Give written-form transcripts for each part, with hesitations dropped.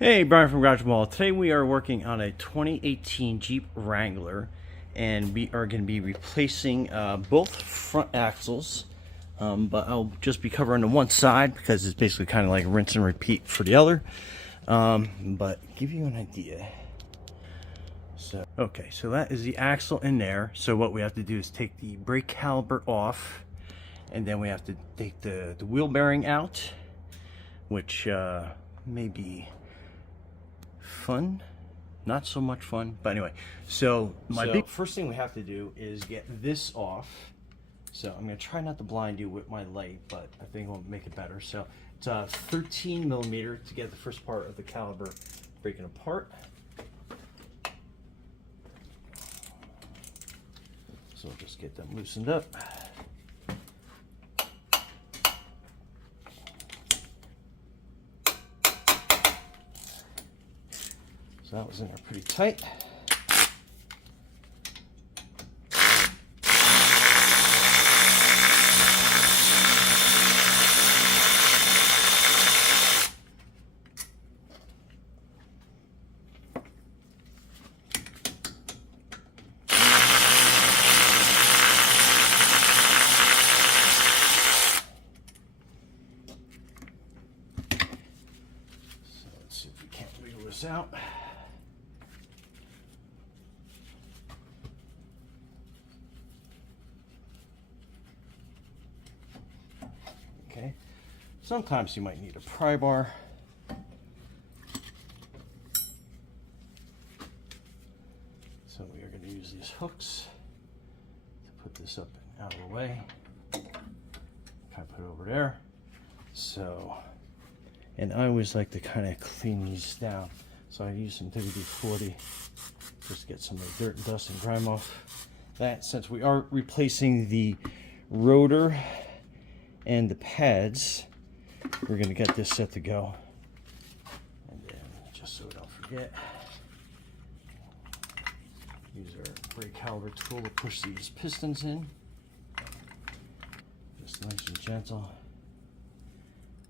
Hey, Brian from Garage Mall. Today we are working on a 2018 Jeep Wrangler, and we are going to be replacing both front axles, but I'll just be covering the one side because it's basically kind of like rinse and repeat for the other. But give you an idea. So that is the axle in there. So what we have to do is take the brake caliper off, and then we have to take the wheel bearing out, which may be fun, not so much fun, but anyway. So big first thing we have to do is get this off. So I'm going to try not to blind you with my light, but I think it'll make it better. So it's a 13 millimeter to get the first part of the caliper breaking apart. So we'll just get them loosened up. So that was in there pretty tight. So let's see if we can't wiggle this out. Okay, sometimes you might need a pry bar. So we are going to use these hooks to put this up and out of the way. Kind of put it over there. So, and I always like to kind of clean these down. So I use some WD-40 just to get some of the dirt and dust and grime off that. Since we are replacing the rotor and the pads, we're going to get this set to go. And then, just so we don't forget, use our brake caliper tool to push these pistons in. Just nice and gentle.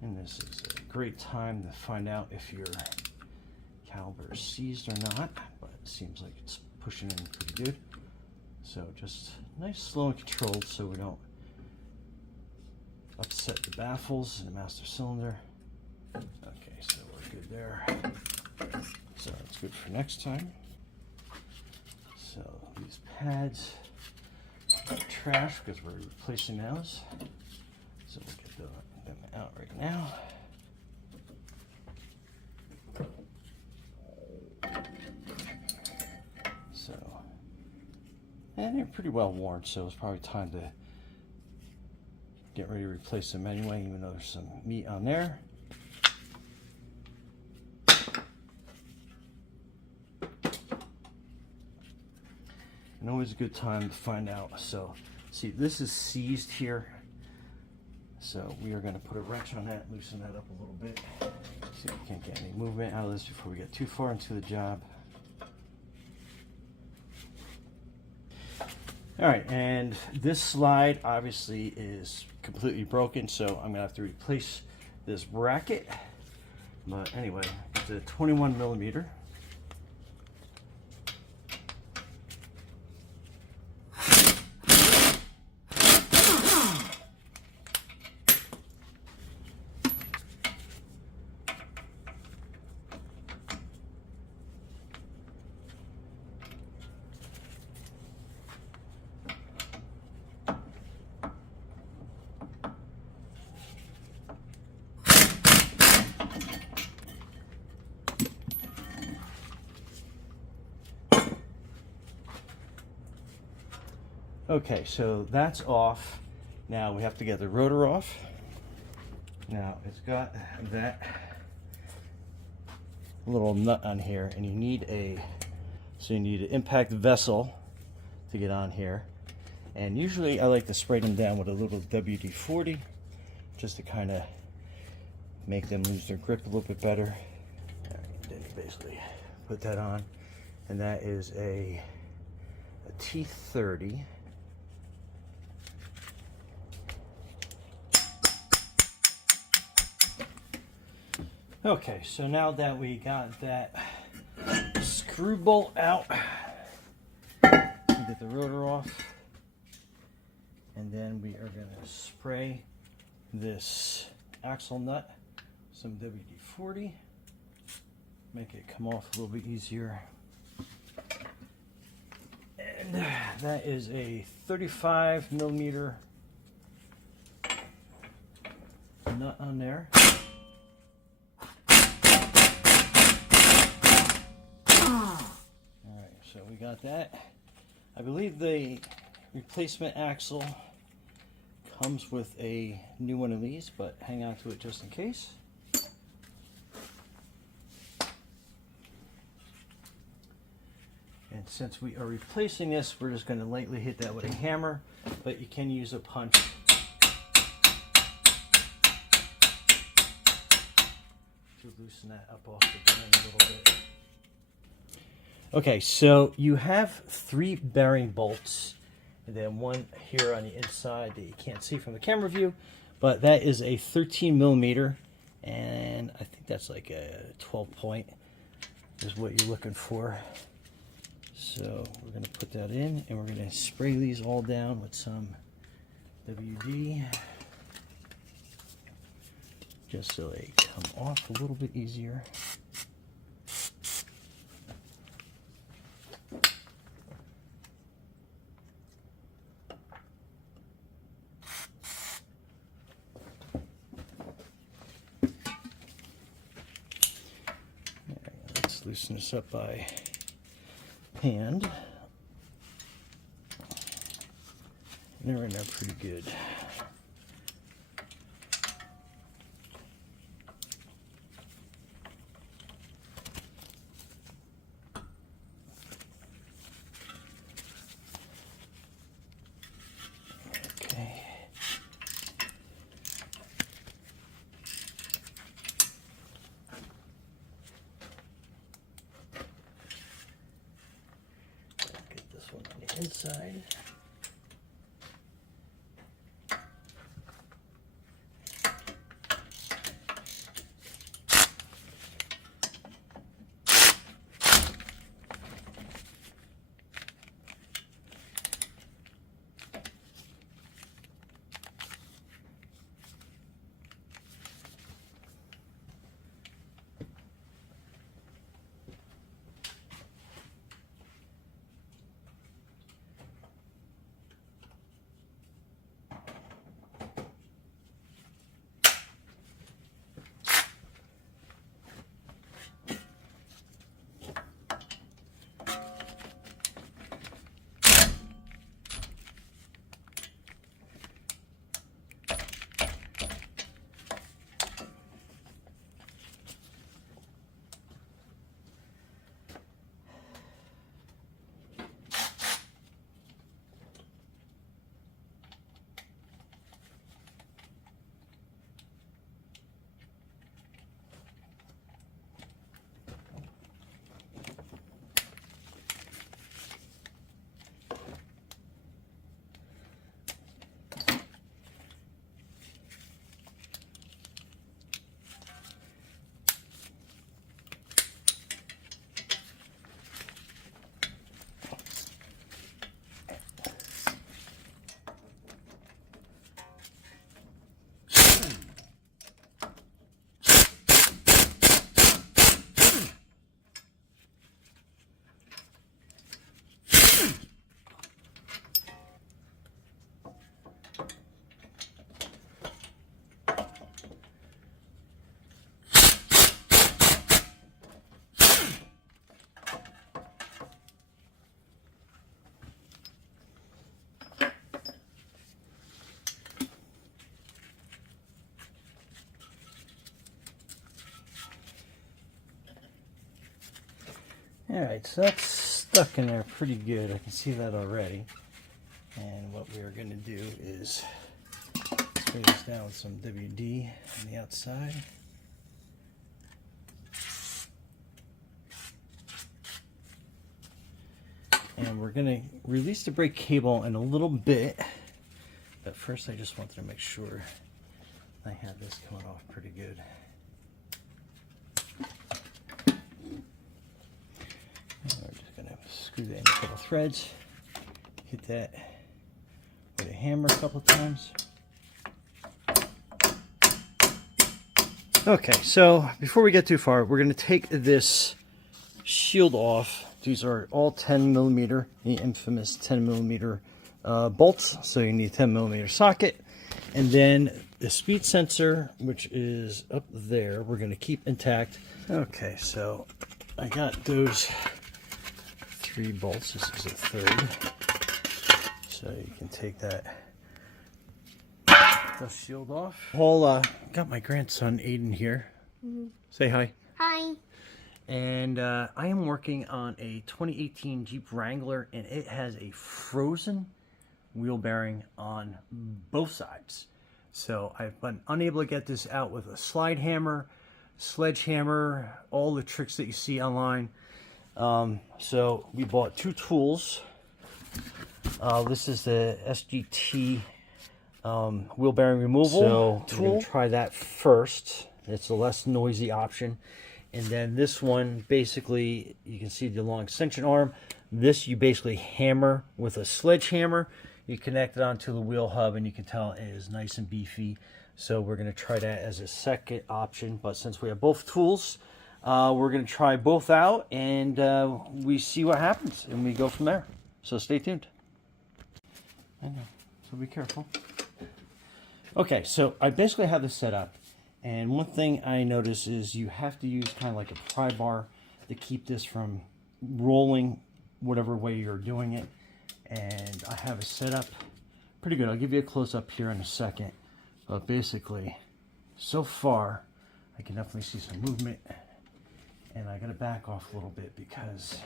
And this is a great time to find out if your caliper is seized or not, but it seems like it's pushing in pretty good. So just nice, slow, and controlled so we don't upset the baffles and the master cylinder. Okay, so we're good there. So that's good for next time. So these pads are trash because we're replacing those. So we'll get them out right now. So, and they're pretty well worn, so it's probably time to get ready to replace them anyway, even though there's some meat on there. And always a good time to find out. So, see, this is seized here. So we are going to put a wrench on that, loosen that up a little bit. See if we can't get any movement out of this before we get too far into the job. Alright, and this slide obviously is completely broken, so I'm going to have to replace this bracket. But anyway, it's a 21 millimeter. Okay, so that's off. Now we have to get the rotor off. Now it's got that little nut on here, and you need you need an impact vessel to get on here. And usually I like to spray them down with a little WD-40 just to kind of make them lose their grip a little bit better. Then you basically put that on, and that is a T30. Okay, so now that we got that screw bolt out, get the rotor off, and then we are going to spray this axle nut some WD-40, make it come off a little bit easier. And that is a 35 millimeter nut on there. Alright, so we got that. I believe the replacement axle comes with a new one of these, but hang on to it just in case. And since we are replacing this, we're just going to lightly hit that with a hammer, but you can use a punch to loosen that up off the bearing a little bit. Okay, so you have 3 bearing bolts, and then one here on the inside that you can't see from the camera view, but that is a 13 millimeter, and I think that's like a 12 point is what you're looking for. So we're going to put that in, and we're going to spray these all down with some WD, just so they come off a little bit easier. Let's loosen this up by hand. They're in there pretty good. Okay. On the inside. Alright, so that's stuck in there pretty good. I can see that already. And what we are going to do is spray this down with some WD on the outside. And we're going to release the brake cable in a little bit. But first I just wanted to make sure I have this coming off pretty good. do that in a couple threads. Hit that with a hammer a couple times. Okay, so before we get too far, we're going to take this shield off. These are all 10 millimeter, the infamous 10 millimeter bolts. So you need a 10 millimeter socket. And then the speed sensor, which is up there, we're going to keep intact. Okay, so I got those 3 bolts. This is the third. So you can take that the shield off. Got my grandson Aiden here. Say hi. Hi. And I am working on a 2018 Jeep Wrangler, and it has a frozen wheel bearing on both sides. So I've been unable to get this out with a slide hammer, sledgehammer, all the tricks that you see online. So we bought 2 tools. This is the SGT wheel bearing removal. So we're going to try that first. It's a less noisy option. And then this one, basically, you can see the long extension arm. This you basically hammer with a sledgehammer. You connect it onto the wheel hub, and you can tell it is nice and beefy. So we're going to try that as a second option. But since we have both tools, we're going to try both out, and we see what happens, and we go from there. So stay tuned. I know, so be careful. Okay, so I basically have this set up, and one thing I notice is you have to use kind of like a pry bar to keep this from rolling whatever way you're doing it. And I have it set up pretty good. I'll give you a close-up here in a second. But basically, so far, I can definitely see some movement. And I got to back off a little bit because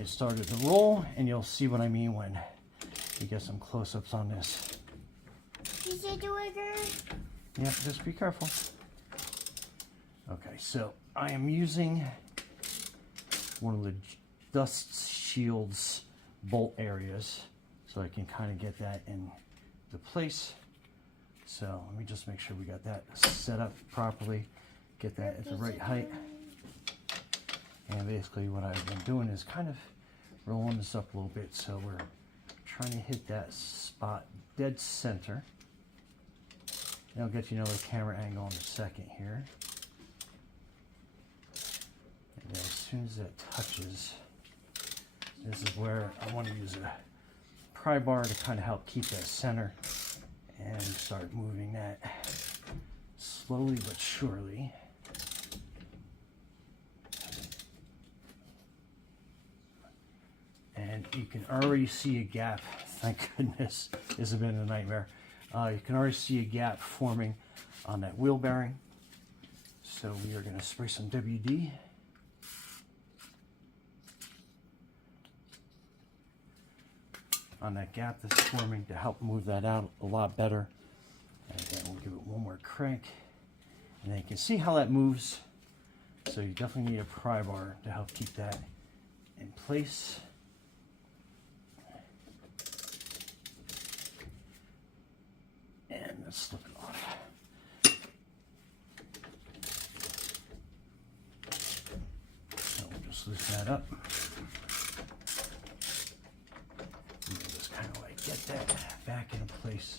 it started to roll, and you'll see what I mean when you get some close-ups on this. Is it doing good? Yeah, just be careful. Okay, so I am using one of the dust shields bolt areas so I can kind of get that into place. So let me just make sure we got that set up properly, get that at the right height. And basically what I've been doing is kind of rolling this up a little bit, so we're trying to hit that spot dead center. And I'll get you another camera angle in a second here. And then as soon as that touches, this is where I want to use a pry bar to kind of help keep that center and start moving that slowly but surely. And you can already see a gap. Thank goodness, this has been a nightmare. You can already see a gap forming on that wheel bearing. So we are going to spray some WD. On that gap that's forming to help move that out a lot better. And then we'll give it one more crank. And then you can see how that moves. So you definitely need a pry bar to help keep that in place. And let's slip it off. So we'll just loosen that up. And just kind of like get that back into place.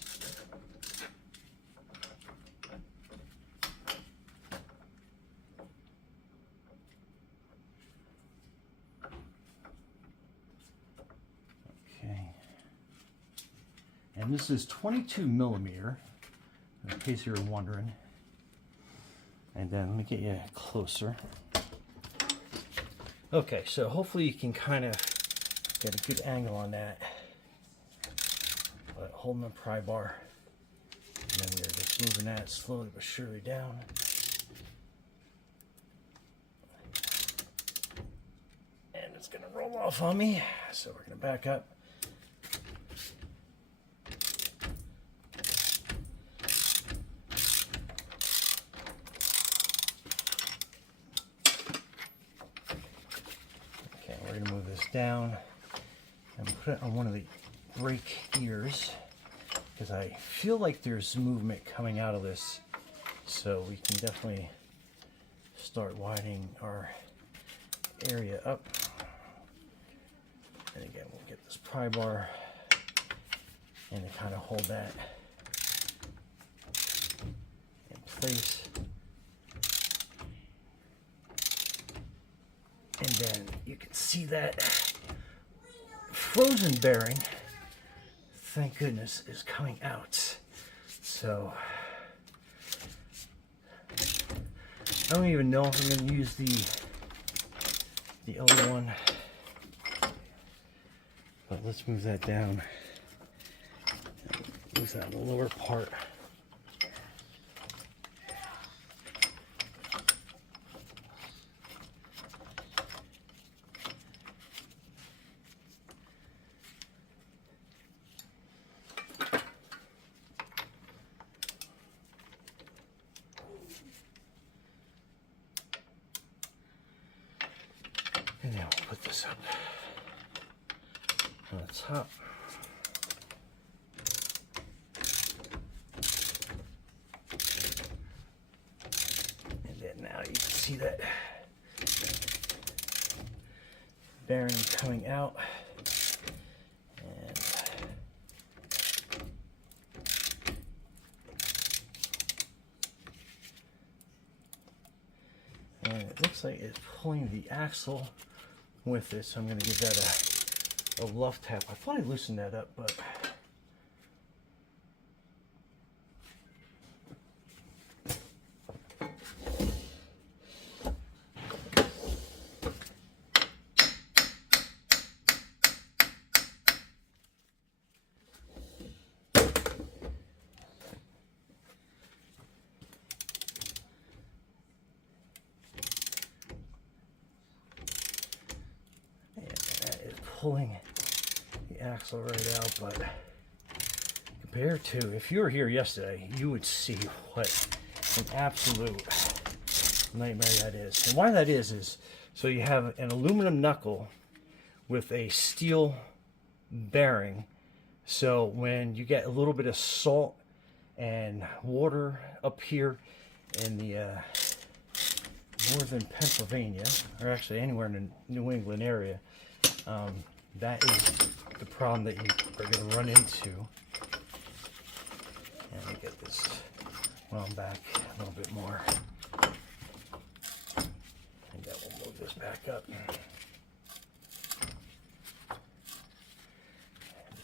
And this is 22 millimeter, in case you were wondering. And then let me get you closer. Okay, so hopefully you can kind of get a good angle on that. But holding the pry bar. And then we are just moving that slowly but surely down. And it's going to roll off on me. So we're going to back up. We're going to move this down and put it on one of the brake ears because I feel like there's movement coming out of this, so we can definitely start widening our area up. And again, we'll get this pry bar and to kind of hold that in place. And then you can see that frozen bearing, thank goodness, is coming out. So I don't even know if I'm going to use the other one, but let's move that down. Move that in the lower part. And now we'll put this up on the top. And then now you can see that bearing coming out. And it looks like it's pulling the axle with it, so I'm going to give that a luff tap. I thought I loosened that up, but pulling the axle right out. But compared to, if you were here yesterday, you would see what an absolute nightmare that is. And why that is so you have an aluminum knuckle with a steel bearing, so when you get a little bit of salt and water up here in the northern Pennsylvania, or actually anywhere in the New England area, that is the problem that you are going to run into. And let me get this wound back a little bit more. And then we'll move this back up. And then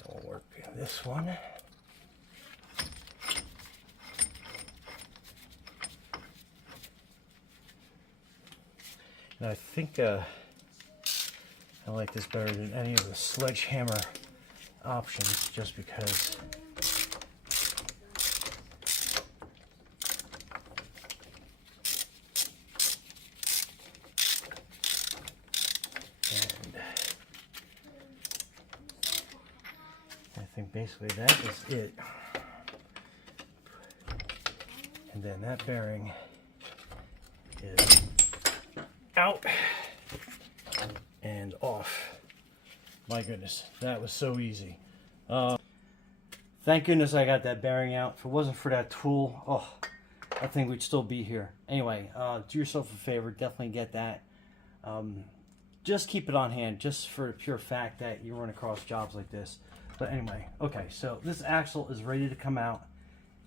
we'll work this one. And I think I like this better than any of the sledgehammer options, just because and I think basically that is it. And then that bearing is out and off. My goodness, that was so easy. Thank goodness I got that bearing out. If it wasn't for that tool, oh, I think we'd still be here. Anyway, do yourself a favor, definitely get that. Just keep it on hand, just for the pure fact that you run across jobs like this. But anyway, okay, so this axle is ready to come out.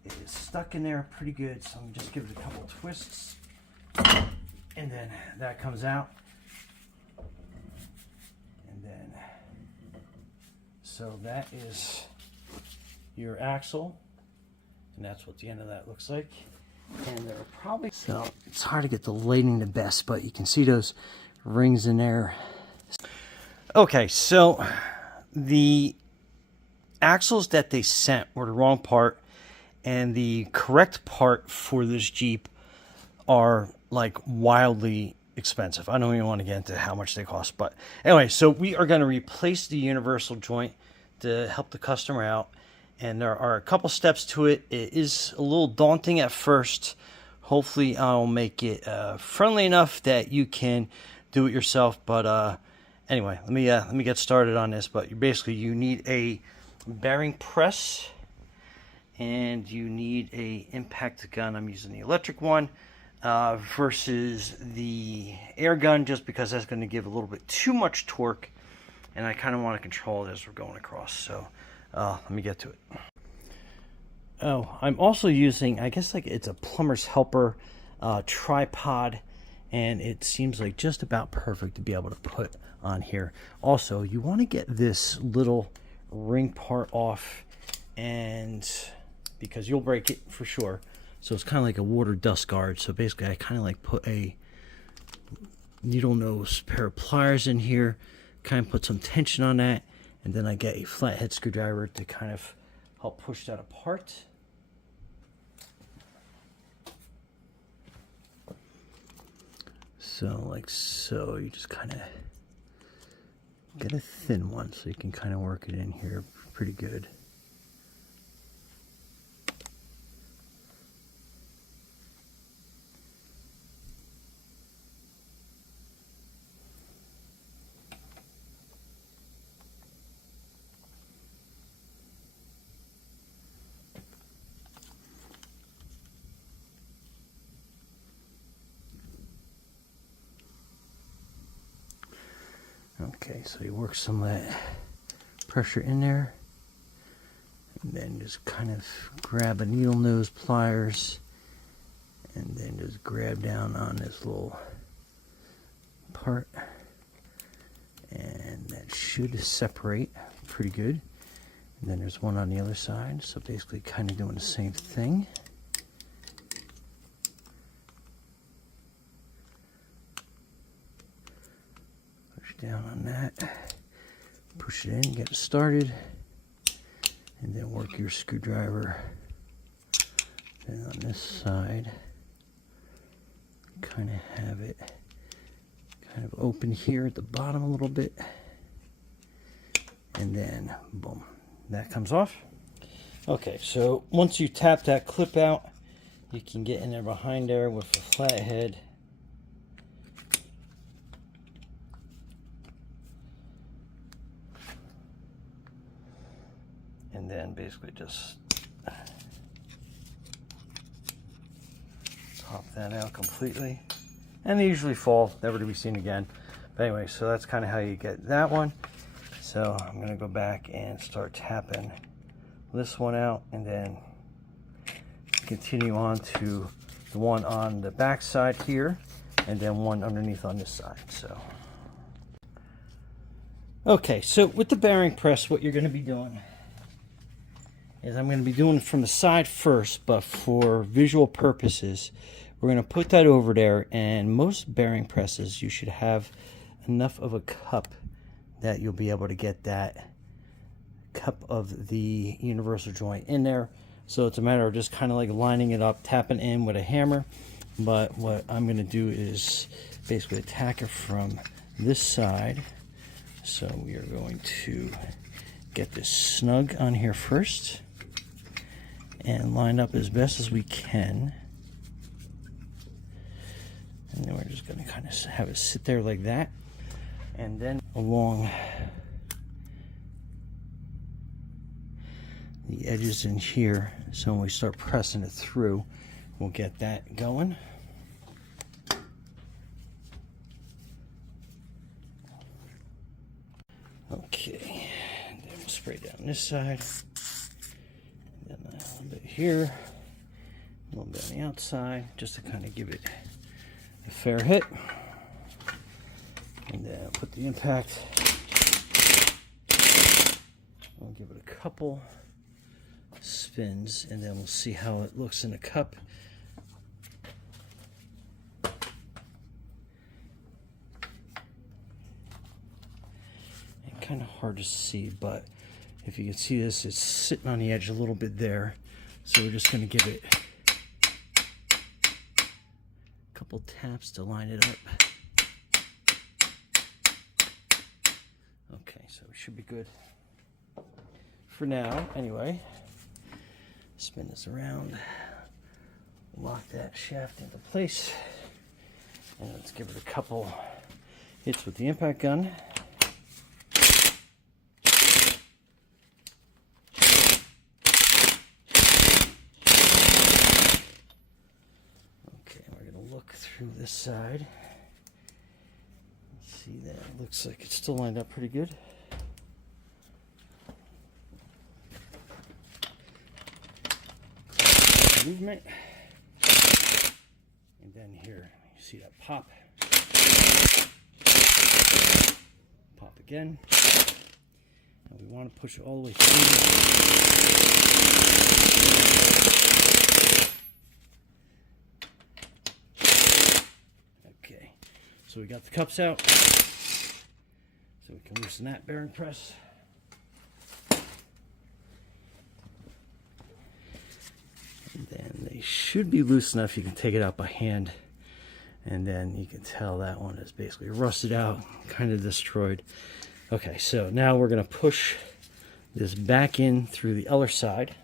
It is stuck in there pretty good, so I'm gonna just give it a couple twists, and then that comes out. So that is your axle, and that's what the end of that looks like. And there are probably, so it's hard to get the lighting the best, but you can see those rings in there. Okay, so the axles that they sent were the wrong part, and the correct part for this Jeep are like wildly expensive. I don't even want to get into how much they cost, but anyway, so we are going to replace the universal joint to help the customer out, and there are a couple steps to it. It is a little daunting at first. Hopefully I'll make it friendly enough that you can do it yourself. But anyway, let me get started on this. But you need a bearing press, and you need a impact gun. I'm using the electric one versus the air gun, just because that's going to give a little bit too much torque. and I kind of want to control it as we're going across. So let me get to it. Oh, I'm also using, I guess like it's a plumber's helper tripod, and it seems like just about perfect to be able to put on here. Also, you want to get this little ring part off, and because you'll break it for sure. So it's kind of like a water dust guard. So basically I kind of like put a needle nose pair of pliers in here, kind of put some tension on that, and then I get a flathead screwdriver to kind of help push that apart. So like so, you just kind of get a thin one so you can kind of work it in here pretty good. Okay, so you work some of that pressure in there, and then just kind of grab a needle nose pliers, and then just grab down on this little part, and that should separate pretty good. And then there's one on the other side, so basically kind of doing the same thing. Down on that, push it in, get it started, and then work your screwdriver. Then on this side, kind of have it kind of open here at the bottom a little bit, and then boom, that comes off. Okay, so once you tap that clip out, you can get in there behind there with a flathead. And then basically just pop that out completely. And they usually fall, never to be seen again. But anyway, so that's kind of how you get that one. So I'm going to go back and start tapping this one out, and then continue on to the one on the back side here, and then one underneath on this side. So okay, so with the bearing press, what you're going to be doing is I'm going to be doing it from the side first, but for visual purposes, we're going to put that over there, and most bearing presses, you should have enough of a cup that you'll be able to get that cup of the universal joint in there. So it's a matter of just kind of like lining it up, tapping in with a hammer. But what I'm going to do is basically attack it from this side. So we are going to get this snug on here first and line up as best as we can, and then we're just going to kind of have it sit there like that, and then along the edges in here, so when we start pressing it through, we'll get that going. Okay, and then we'll spray down this side. Then a little bit here, a little bit on the outside, just to kind of give it a fair hit. And then I'll put the impact. I'll give it a couple spins, and then we'll see how it looks in the cup. And kind of hard to see, but if you can see this, it's sitting on the edge a little bit there. So we're just going to give it a couple taps to line it up. Okay, so it should be good for now. Anyway, spin this around, lock that shaft into place, and let's give it a couple hits with the impact gun. Through this side. See that? Looks like it's still lined up pretty good. movement. And then here, you see that pop. Pop again. And we want to push it all the way through. Okay, so we got the cups out. So we can loosen that bearing press. And then they should be loose enough you can take it out by hand. And then you can tell that one is basically rusted out, kind of destroyed. Okay, so now we're going to push this back in through the other side.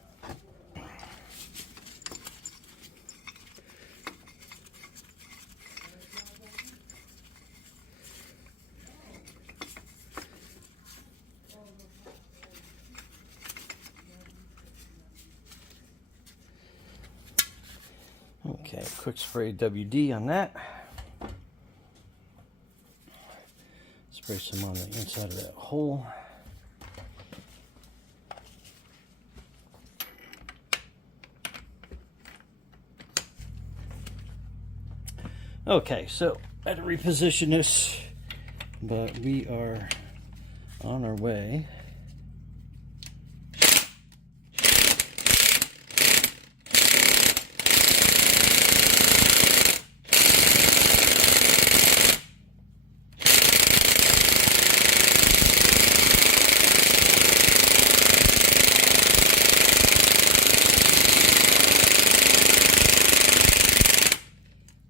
Okay, quick spray WD on that. Spray some on the inside of that hole. Okay, so I had to reposition this, but we are on our way.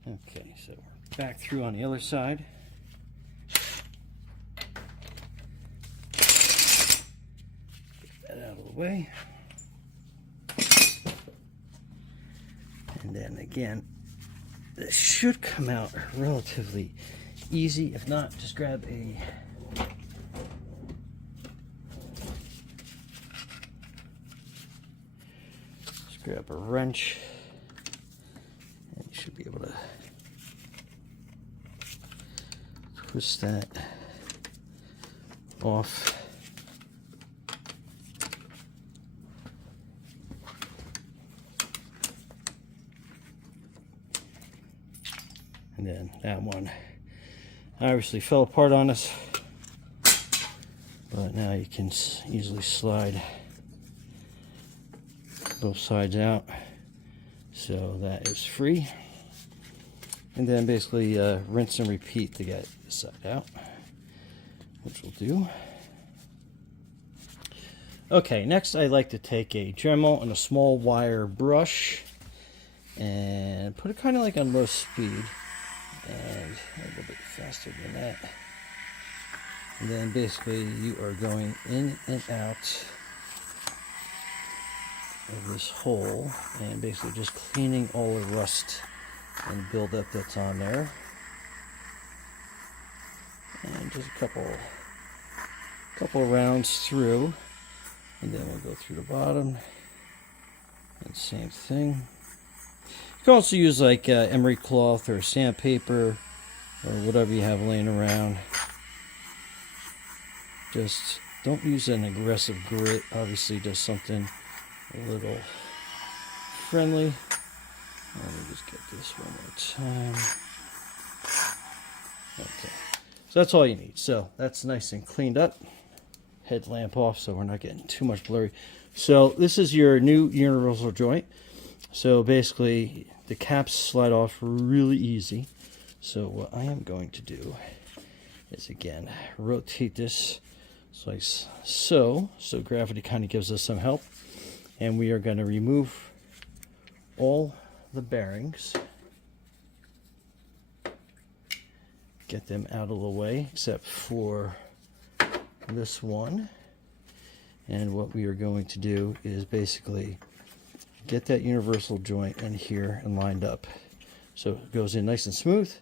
Okay, so we're back through on the other side. Get that out of the way. And then again, this should come out relatively easy. If not, just grab a wrench. And you should be able to twist that off. And then that one obviously fell apart on us, but now you can easily slide both sides out, so that is free. And then basically rinse and repeat to get this side out, which will do. Okay, next I like to take a Dremel and a small wire brush and put it kind of like on low speed and a little bit faster than that. And then basically you are going in and out of this hole and basically just cleaning all the rust and buildup that's on there. And just a couple rounds through, and then we'll go through the bottom and same thing. You can also use like emery cloth or sandpaper or whatever you have laying around. Just don't use an aggressive grit, obviously just something a little friendly. Let me just get this one more time. Okay, so that's all you need. So that's nice and cleaned up. Headlamp off so we're not getting too much blurry. So this is your new universal joint. So basically the caps slide off really easy. So what I am going to do is again rotate this like so gravity kind of gives us some help, and we are going to remove all the bearings, get them out of the way except for this one. And what we are going to do is basically get that universal joint in here and lined up so it goes in nice and smooth.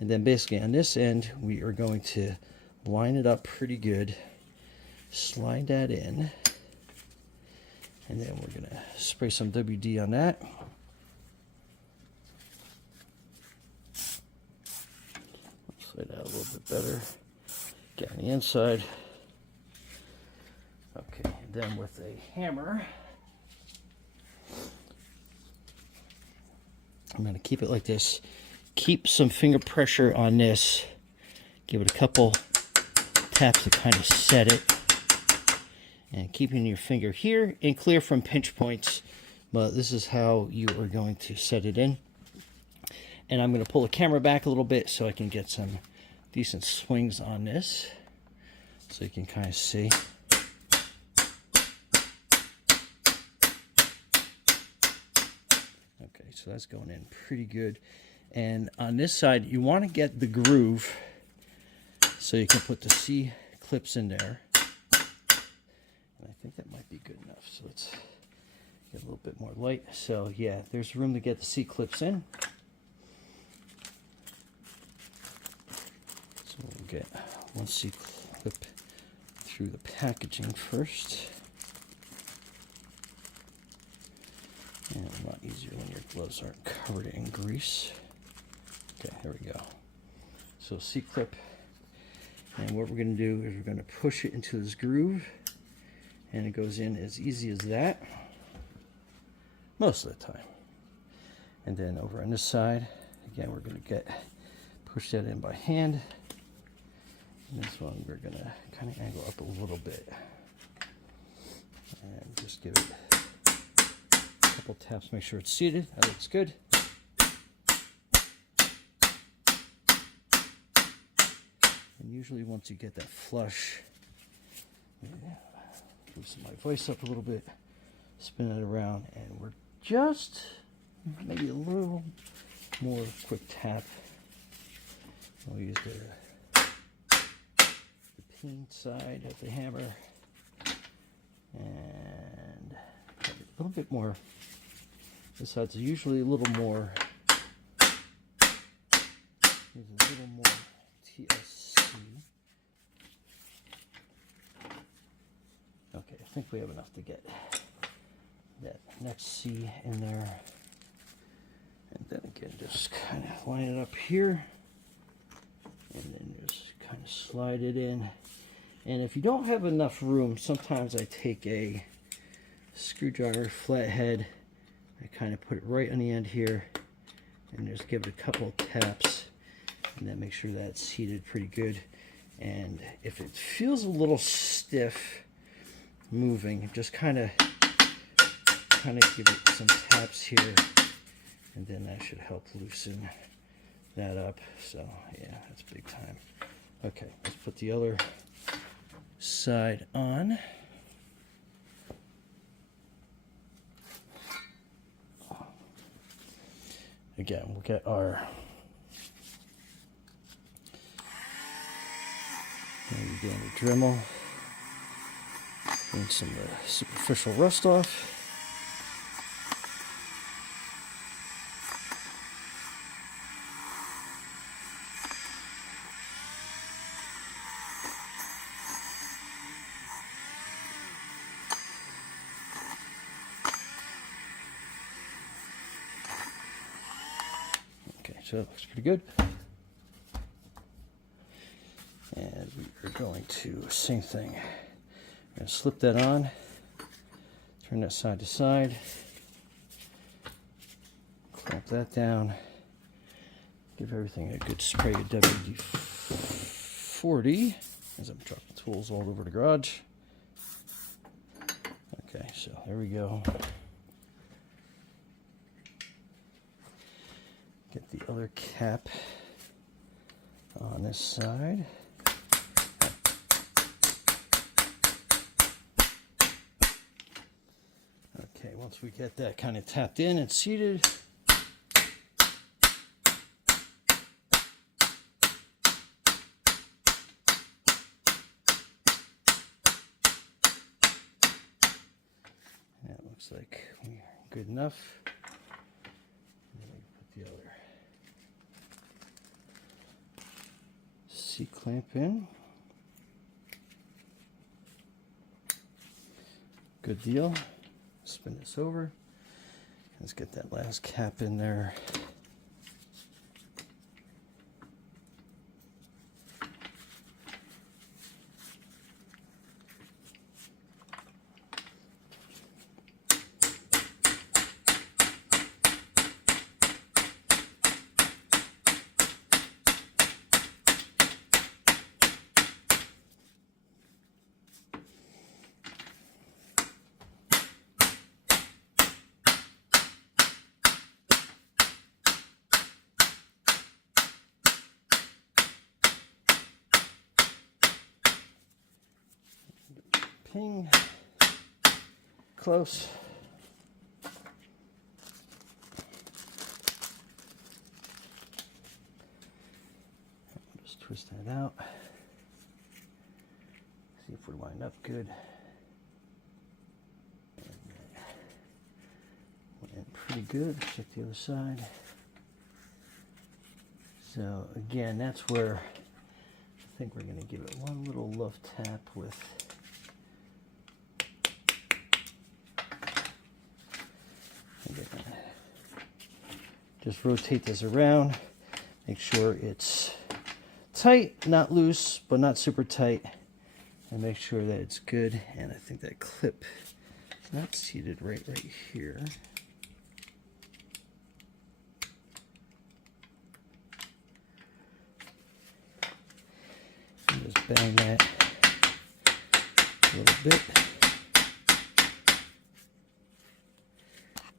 And then basically on this end we are going to line it up pretty good, slide that in, and then we're going to spray some WD on that. Slide out a little bit better. Get on the inside. Okay, and then with a hammer, I'm going to keep it like this. Keep some finger pressure on this. Give it a couple taps to kind of set it. And keeping your finger here and clear from pinch points. But this is how you are going to set it in. And I'm going to pull the camera back a little bit so I can get some decent swings on this. So you can kind of see. Okay, so that's going in pretty good. And on this side, you want to get the groove so you can put the C clips in there. And I think that might be good enough. So let's get a little bit more light. So yeah, there's room to get the C clips in. So we'll get one C clip through the packaging first. And a lot easier when your gloves aren't covered in grease. Okay, here we go. So C-clip. And what we're going to do is we're going to push it into this groove. And it goes in as easy as that. Most of the time. And then over on this side, again, we're going to push that in by hand. And this one we're going to kind of angle up a little bit. And just give it a couple taps, make sure it's seated. That looks good. And usually once you get that flush, loosen my voice up a little bit, spin it around, and we're just maybe a little more quick tap. We'll use the peen side of the hammer and a little bit more. This side's usually a little more. Use a little more TSC. Okay, I think we have enough to get that next C in there. And then again, just kind of line it up here. And then just kind of slide it in. And if you don't have enough room, sometimes I take a screwdriver, flathead, I kind of put it right on the end here, and just give it a couple of taps, and then make sure that's heated pretty good. And if it feels a little stiff moving, just kind of give it some taps here, and then that should help loosen that up. So yeah, that's big time. Okay, let's put the other side on. Again, we'll get our dandy Dremel, clean some of the superficial rust off. So that looks pretty good. And we are going to, same thing. We're going to slip that on, turn that side to side, clamp that down, give everything a good spray of WD-40 as I'm dropping tools all over the garage. Okay, so there we go. Get the other cap on this side. Okay, once we get that kind of tapped in and seated, that looks like we're good enough. The other C-clamp in. Good deal. Spin this over. Let's get that last cap in there. everything close. Just twist that out. See if we line up good. Went pretty good. Check the other side. So again, that's where I think we're going to give it one little love tap with just rotate this around, make sure it's tight, not loose, but not super tight, and make sure that it's good. And I think that clip is not seated right here. And just bang that a little bit.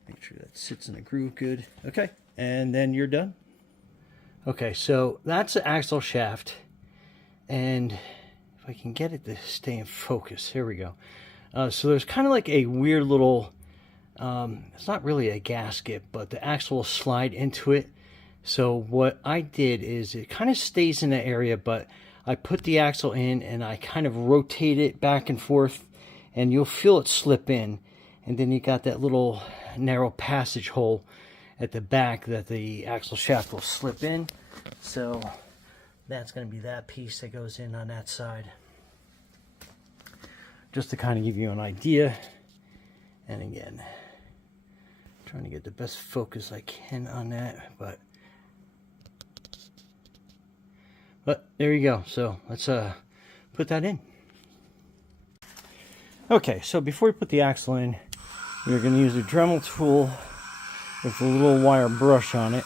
Make sure that sits in a groove good. Okay, and then you're done. Okay, so that's the axle shaft, and if I can get it to stay in focus, here we go. So there's kind of like a weird little, it's not really a gasket, but the axle will slide into it. So what I did is it kind of stays in that area, but I put the axle in and I kind of rotate it back and forth, and you'll feel it slip in. And then you got that little narrow passage hole at the back that the axle shaft will slip in. So that's going to be that piece that goes in on that side. Just to kind of give you an idea. And again, trying to get the best focus I can on that. But there you go. So let's put that in. Okay, so before we put the axle in, we're going to use a Dremel tool with a little wire brush on it,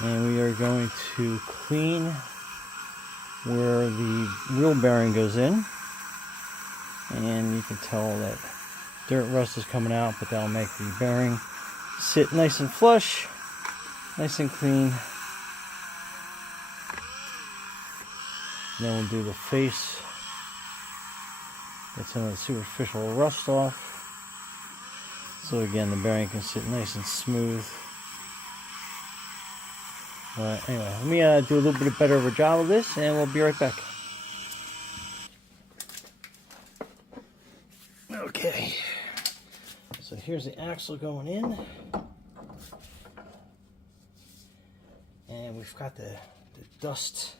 and we are going to clean where the wheel bearing goes in, and you can tell that dirt rust is coming out, but that'll make the bearing sit nice and flush, nice and clean. Then we'll do the face. Get some of the superficial rust off. So again, the bearing can sit nice and smooth. But anyway, let me do a little bit better of a job of this, and we'll be right back. Okay, so here's the axle going in. And we've got the dust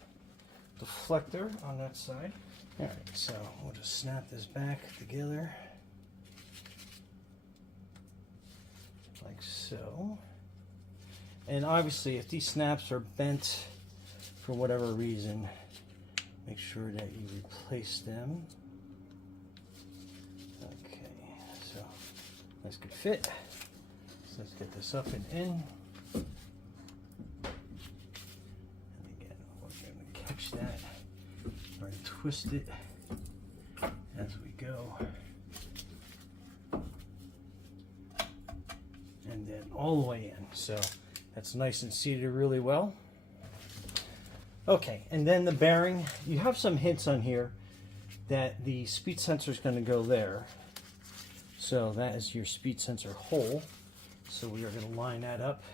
deflector on that side. Alright, so we'll just snap this back together. Like so. And obviously, if these snaps are bent for whatever reason, make sure that you replace them. Okay, so this could fit. So let's get this up and in. And again, we're going to catch that or twist it as we go. And then all the way in. So that's nice and seated really well. Okay, and then the bearing, you have some hints on here that the speed sensor is going to go there. So that is your speed sensor hole. So we are going to line that up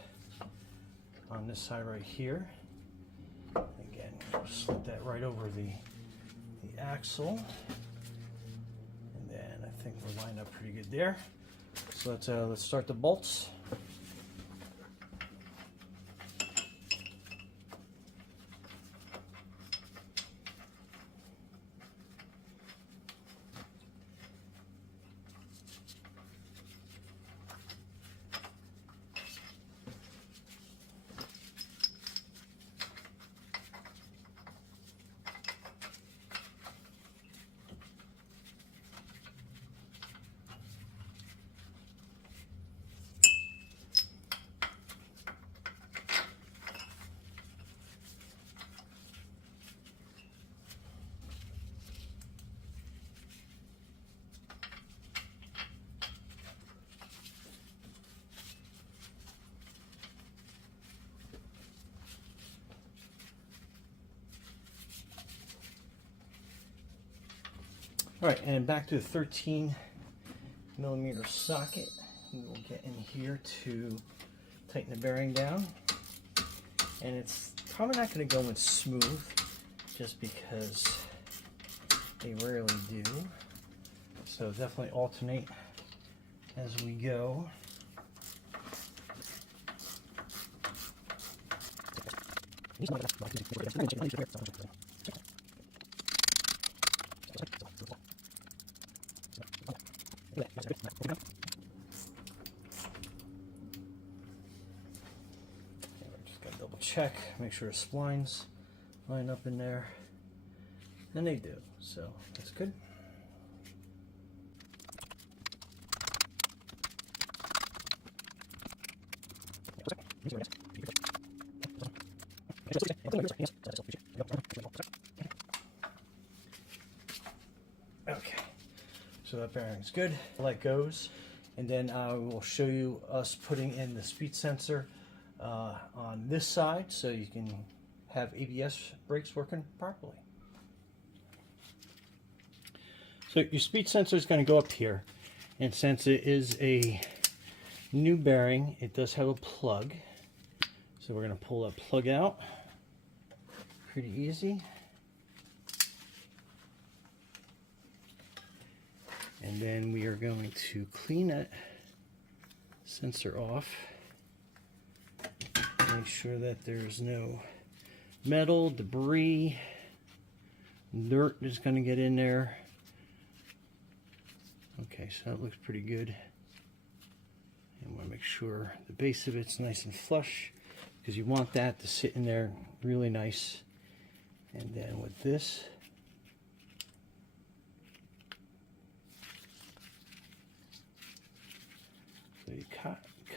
on this side right here. Again, we'll slip that right over the axle. And then I think we're lined up pretty good there. So let's start the bolts. All right, and back to the 13mm socket. We will get in here to tighten the bearing down. And it's probably not going to go in smooth just because they rarely do. So definitely alternate as we go. Just gotta double check, make sure the splines line up in there. And they do, so that's good. Okay, so that bearing's good. That goes, and then we'll show you us putting in the speed sensor on this side so you can have ABS brakes working properly. So your speed sensor is going to go up here, and since it is a new bearing, it does have a plug. So we're going to pull that plug out. Pretty easy. And then we are going to clean that sensor off. Make sure that there's no metal, debris, dirt is going to get in there. Okay, so that looks pretty good. And want to make sure the base of it's nice and flush, because you want that to sit in there really nice. And then with this, so you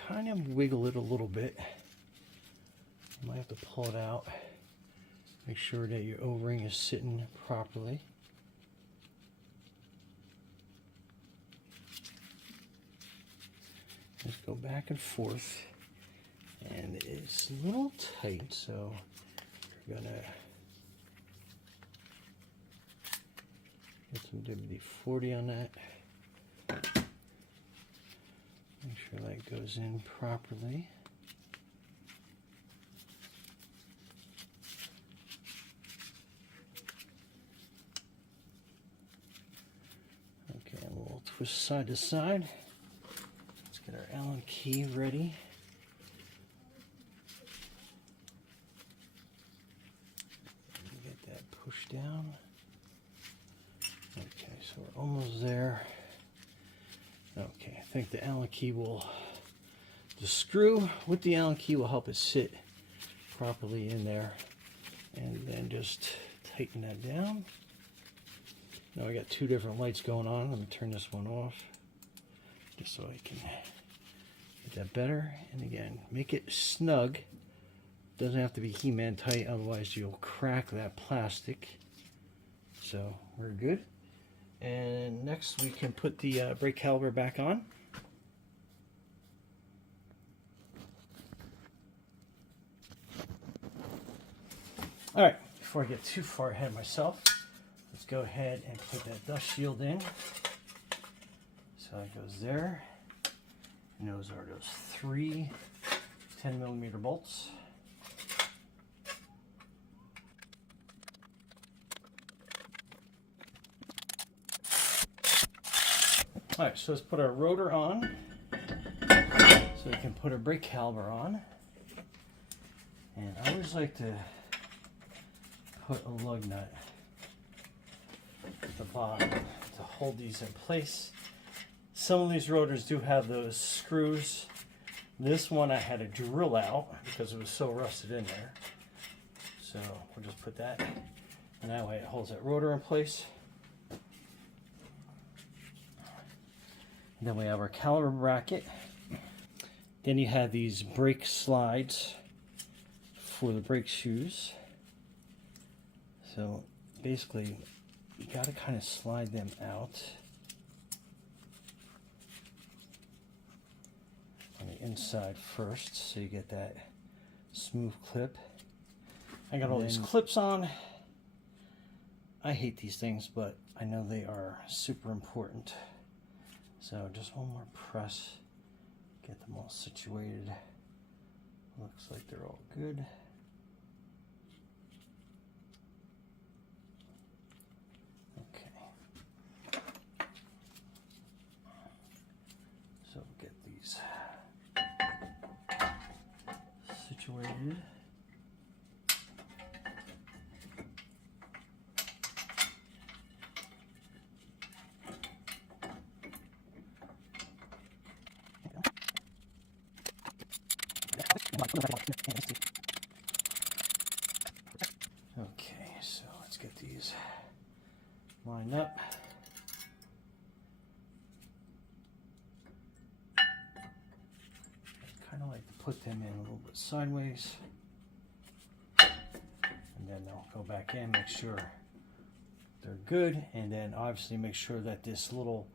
kind of wiggle it a little bit. You might have to pull it out. Make sure that your O-ring is sitting properly. Just go back and forth, and it's a little tight, so you're gonna get some WD-40 on that. Make sure that goes in properly. Okay, and we'll twist side to side. Get our Allen key ready. Get that pushed down. Okay, so we're almost there. Okay, I think the Allen key will, the screw with the Allen key will help it sit properly in there. And then just tighten that down. Now I got two different lights going on. Let me turn this one off, just so I can get that better. And again, make it snug. Doesn't have to be He-Man tight, otherwise you'll crack that plastic. So we're good. And next we can put the brake caliper back on. All right, before I get too far ahead of myself, let's go ahead and put that dust shield in. So it goes there. And those are those 3 10mm bolts. All right, so let's put our rotor on so we can put our brake caliper on. And I always like to put a lug nut at the bottom to hold these in place. Some of these rotors do have those screws. This one I had to drill out because it was so rusted in there. So we'll just put that, and that way it holds that rotor in place. And then we have our caliper bracket. Then you have these brake slides for the brake shoes. So basically, you got to kind of slide them out on the inside first, so you get that smooth clip. I got all these clips on. I hate these things, but I know they are super important. So just one more press, get them all situated. Looks like they're all good. Okay. So get these situated. Okay, so let's get these lined up. I kind of like to put them in a little bit sideways, and then they'll go back in, make sure they're good, and then obviously make sure that this little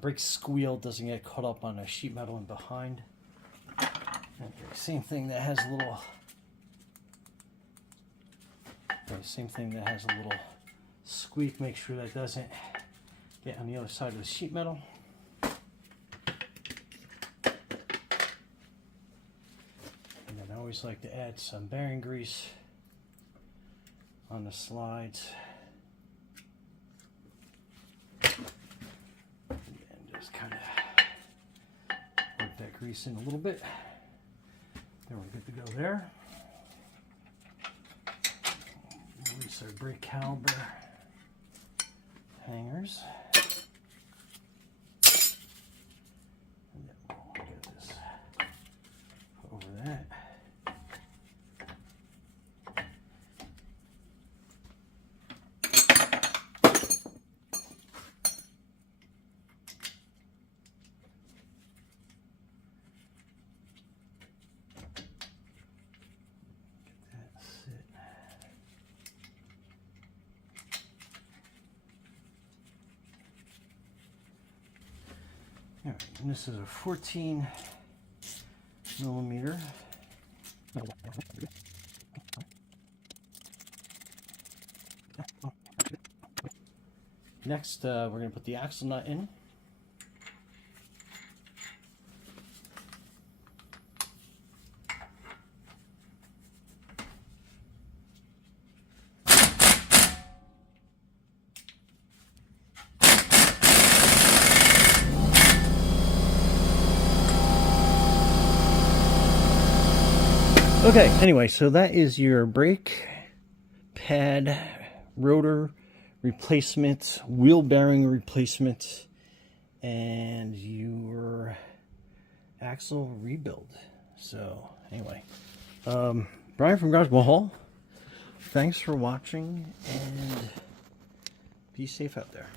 brake squeal doesn't get caught up on the sheet metal in behind. Okay, same thing that has a little. Okay, same thing that has a little squeak. Make sure that doesn't get on the other side of the sheet metal. And then I always like to add some bearing grease on the slides. And just kind of work that grease in a little bit. Then we're good to go there. Release our brake caliper hangers. And then we'll get this over that. All right, and this is a 14 millimeter. Next, we're going to put the axle nut in. Okay, anyway, so that is your brake pad rotor replacement, wheel bearing replacement, and your axle rebuild. So anyway, Brian from Overhaul, thanks for watching, and be safe out there.